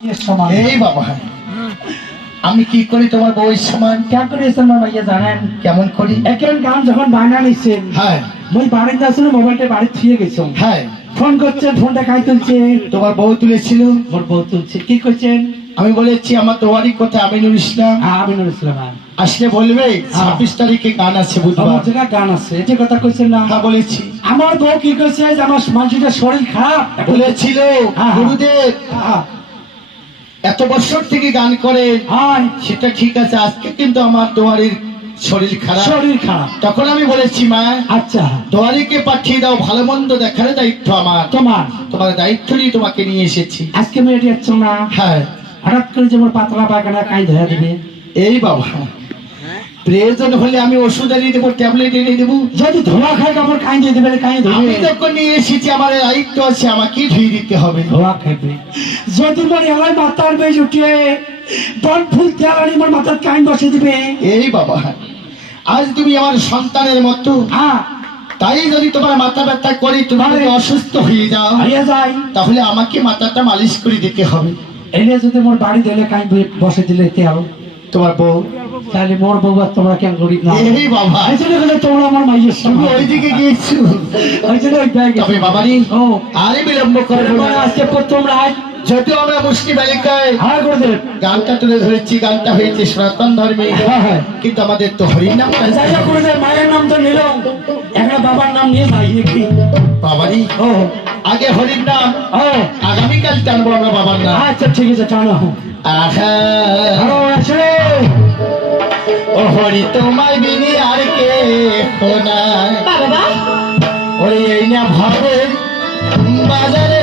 এর এই বাবা। আমি কি করি তোমার বউয়ের সমান? কেন করে এসেছেন ভাইয়া জানেন? কেমন করি? এখন গান যখন বায়না নিচ্ছেন হ্যাঁ। মুই বাড়িতে আসলে মোবাইলটা বাড়ি থিয়ে গেছো। হ্যাঁ। ফোন করছে ফোনটা খাই তুলছে? তোমার বউ তুলেছিল? মোর বউ তুলছে। কি করছেন? আমি বলেছি আমার তোমারই কথা আমিনুল ইসলাম হ্যাঁ আমি ইসলাম হ্যাঁ। আসলে বলবে ছাব্বিশ তারিখে গান আছে বুধবার। গান আছে এটা কথা কইছেন না। হ্যাঁ বলেছি। আমার বউ কি করছে আমার মানুষটার শরীর খারাপ? বলেছিল হ্যাঁ। গুরুদেব। হ্যাঁ, এত বছর থেকে গান করে সেটা ঠিক আছে আজকে কিন্তু আমার তোমারের শরীর খারাপ। শরীর খারাপ। তখন আমি বলেছি মা আচ্ছা। দোয়ারিকে পাঠিয়ে দাও ভালো মন্দ দেখার দায়িত্ব আমার। তোমার। তোমার দায়িত্ব নিয়ে তোমাকে নিয়ে এসেছি। আজকে মেয়েটি যাচ্ছ না? হ্যাঁ। হঠাৎ করে যেমন পাতলা পায়খানা কাই ধরে দিবে। এই বাবা। প্রয়োজন হলে আমি ওষুধ এনে দেবো ট্যাবলেট এনে দেবো। যদি ধোয়া খাই কাপড় কাই দিয়ে দেবে কাই আমি যখন নিয়ে এসেছি আমার দায়িত্ব আছে আমাকে ধুয়ে দিতে হবে। ধোয়া খাইবে। যদি মোর এলাই মাথার বেশ উঠিয়ে বন ফুল তেলানি মোর মাথার কাইন বসে দিবে। এই বাবা আজ তুমি আমার সন্তানের মতো। হ্যাঁ। তাই যদি তোমার মাথা ব্যথা করি তুমি যদি অসুস্থ হয়ে যাও হারিয়ে যাই তাহলে আমাকে মাথাটা মালিশ করে দিতে হবে। এলে যদি মোর বাড়ি দিলে কাইন বসে দিলে তেল। তোমার বউ। তাহলে মোর বউ আর তোমরা কেন গরিব না? এই বাবা। এই জন্য বলে তোমরা আমার মাইয়ের সঙ্গে। ওইদিকে গিয়েছো? ওই জন্য ওই ব্যাগে। তবে বাবারি ও। আরে বিলম্ব করব এবার না। আজকে প্রথম রাত যদিও আমরা মুসলিম এলাকায় হার করে গানটা তুলে ধরেছি গানটা হয়েছে সনাতন ধর্মে। হ্যাঁ হ্যাঁ কিন্তু আমাদের তো হরিনাম যাই হোক করে মায়ের নাম তো নিল। একটা বাবার নাম নিয়ে যাই দেখি বাবারি ও। আগে হরির নাম। আগামীকাল টানবো আমরা বাবার নাম। আচ্ছা ঠিক আছে টানো আছে ও হরি তোমার বিনি আর কে ওরে এই না ভাবে বাজারে।